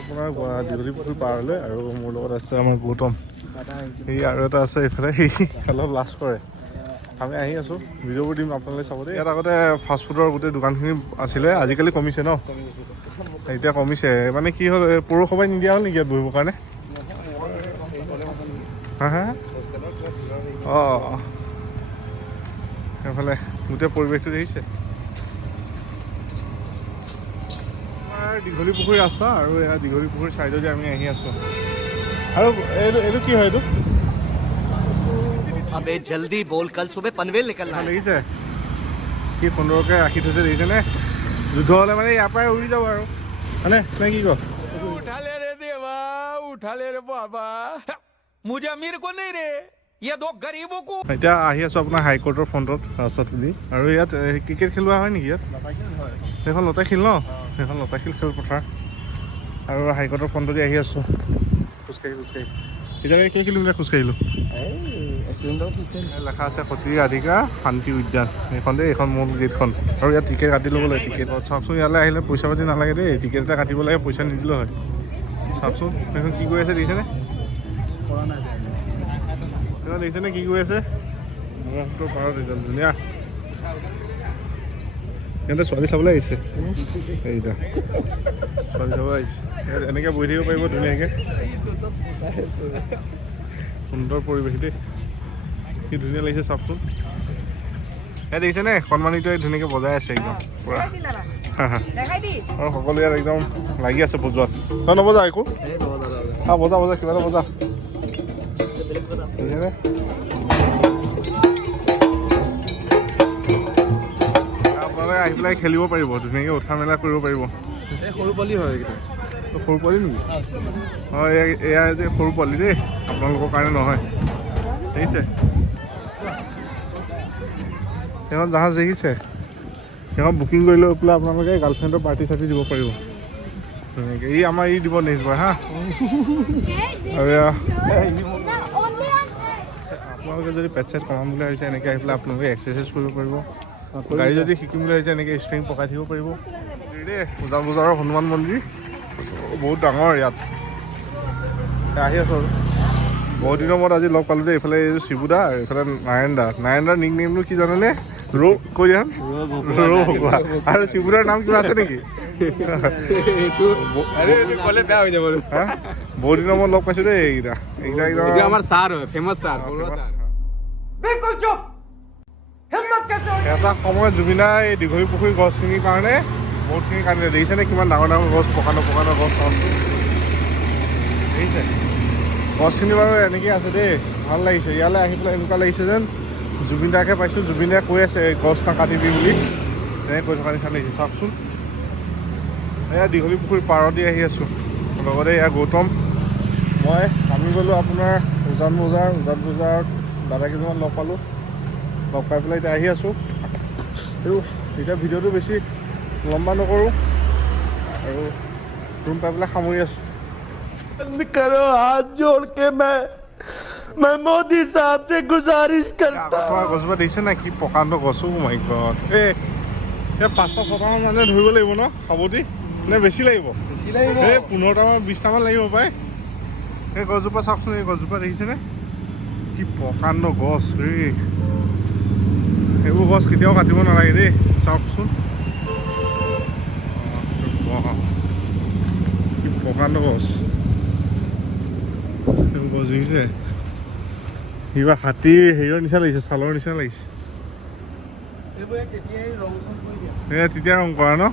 আপোনাৰ দীঘলী পুখুৰী পাৰলৈ আৰু মোৰ লগত আছে আমাৰ গৌতম এই আৰু এটা আছে এইফালে সি অলপ লাজ কৰে আমি আহি আছোঁ ভিডিঅ'বোৰ দিম আপোনালোকে চাব দেই ইয়াত আগতে ফাষ্টফুডৰ গোটেই দোকানখিনি আছিলে আজিকালি কমিছে ন এতিয়া কমিছে মানে কি হ'ল পৌৰসভাই নিদিয়া হ'ল নেকি ইয়াত বহিবৰ কাৰণে হা হা অঁ সেইফালে গোটেই পৰিৱেশটো দেখিছে দীঘলী পুখুৰী ৰাস্তা আৰু এয়া দীঘলী পুখুৰীৰ চাইডতে আমি আহি আছোঁ আৰু এইটো কি হয় এইটো अबे जल्दी बोल कल सुबह पनवेल निकलना है দেখিছে কি সুন্দৰকৈ ৰাখি থৈছে দেখিছেনে যুদ্ধ হ'লে মানে ইয়াৰ পৰাই উৰি যাব আৰু হয়নে নে কি ক उठा ले रे देवा उठा ले रे बाबा मुझे अमीर को नहीं रे ये दो गरीबों को এতিয়া আহি আছোঁ আপোনাৰ হাইকোৰ্টৰ ফ্ৰণ্টত ৰাস্তাত বুলি আৰু ইয়াত ক্ৰিকেট খেলোৱা হয় নেকি ইয়াত সেইখন লতাশিল ন সেইখন লতাশিল খেলপথাৰ আৰু হাইকোৰ্টৰ ফ্ৰণ্টতে আহি আছোঁ খোজকাঢ়ি এতিয়া কেই কিলোমিটাৰ খোজকাঢ়িলোঁ লেখা আছে সতী ৰাধিকা শান্তি উদ্যান এইখন দেই এইখন মূল গেটখন আৰু ইয়াত টিকেট কাটি ল'ব লাগে টিকেট চাওকচোন ইয়ালৈ আহিলে পইচা পাতি নালাগে দেই টিকেট এটা কাটিব লাগে পইচা নিদিলেও হয় চাওকচোন সেইখন কি কৰি আছে দেখিছেনে সেইখন দেখিছেনে কি কৰি আছে ব্ৰহ্মপুত্ৰৰ পাৰত একদম ধুনীয়া সিহঁতে ছোৱালী চাবলৈ আহিছে এইটা ছোৱালী চাবলৈ আহিছে এনেকৈ বহি থাকিব পাৰিব ধুনীয়াকৈ সুন্দৰ পৰিৱেশ দেই কি ধুনীয়া লাগিছে চাওকচোন এই দেখিছেনে সন্মানিতই ধুনীয়াকৈ বজাই আছে একদম পূৰা আৰু সকলো ইয়াত একদম লাগি আছে বজোৱাত তই নবজা একো বজা কিবা এটা বজা দেখিছেনে আপোনালোকে আহি পেলাই খেলিব পাৰিব ধুনীয়াকৈ উঠা মেলা কৰিব পাৰিব সৰু পোৱালি হয় এইকেইটা সৰু পোৱালি নেকি অঁ এয়া যে সৰু পোৱালি দেই আপোনালোকৰ কাৰণে নহয় দেখিছে সেইখন জাহাজ দেখিছে সেইখন বুকিং কৰি লৈ পেলাই আপোনালোকে গাৰ্লফ্ৰেণ্ডৰ পাৰ্টি চাৰ্টি দিব পাৰিব ধুনীয়াকৈ আমাৰ দিব নেক্সট বাৰ হা আৰু আপোনালোকে যদি পেট চেট কমাম বুলি ভাবিছে এনেকৈ আহি পেলাই আপোনালোকে এক্সাৰচাইজ কৰিব পাৰিব গাড়ী যদি শিকিম বুলি ভাবিছে এনেকৈ ষ্ট্ৰিং পকাই থাকিব পাৰিব দেই উজান বজাৰৰ হনুমান মন্দিৰ বহুত ডাঙৰ ইয়াত আহি আছোঁ আৰু বহুত দিনৰ মূৰত আজি লগ পালোঁ দেই এইফালে এইটো শিবুদা আৰু এইফালে নাৰায়ণদাৰ নিক নেমটো কি জানেনে কৈ দিয়া ৰৌ ভকুৱা আৰু শিবুদাৰ নাম কিবা আছে নেকি বহুত দিনৰ মূৰত লগ পাইছোঁ দেই এইকেইটা এইটো আমাৰ ছাৰ হয় ফেমাছ ছাৰ এটা সময়ত জুবিনাই এই দীঘলী পুখুৰী গছখিনিৰ কাৰণে বহুতখিনি কান্দিলে দেখিছেনে কিমান ডাঙৰ ডাঙৰ গছ পকানো গছ দেখিছে গছখিনি বাৰু এনেকৈ আছে দেই ভাল লাগিছে ইয়ালৈ আহি পেলাই এনেকুৱা লাগিছে যেন জুবিন দাকে পাইছোঁ জুবিন দাই কৈ আছে গছ নাকাটিবি বুলি তেনেকৈ কৈ থকা নিচিনা লাগিছে চাওকচোন এয়া দীঘলী পুখুৰী পাৰদি আহি আছোঁ লগতে এয়া গৌতম আমি গ'লোঁ আপোনাৰ উজান বজাৰত দাদা কেইজনমান লগ পালোঁ লগ পাই পেলাই এতিয়া আহি আছোঁ আৰু এতিয়া ভিডিঅ'টো বেছি লম্বা নকৰোঁ আৰু ৰুম পাই পেলাই সামৰি আছোঁ करो हाथ जोड़ के मैं मोदी साहब से गुजारिश करता हूँ গছজোপা দেখিছে নাই কি প্ৰকাণ্ড গছো মাই গড এই 5-6টামান মানুহে ধৰিব লাগিব ন সাৱটি নে বেছি লাগিব এই 15টামান 20টামান লাগিব পায় এই গছজোপা চাওকচোন এই গছজোপা দেখিছেনে কি প্ৰকাণ্ড গছ এই এইবোৰ গছ কেতিয়াও কাটিব নালাগে দেই চাওকচোন কি প্ৰকাণ্ড গছ এইবোৰ গছ দেখিছে কিবা হাতী হেৰিয়ৰ নিচিনা লাগিছে ছালৰ নিচিনা লাগিছে এয়া তেতিয়া ৰং কৰা ন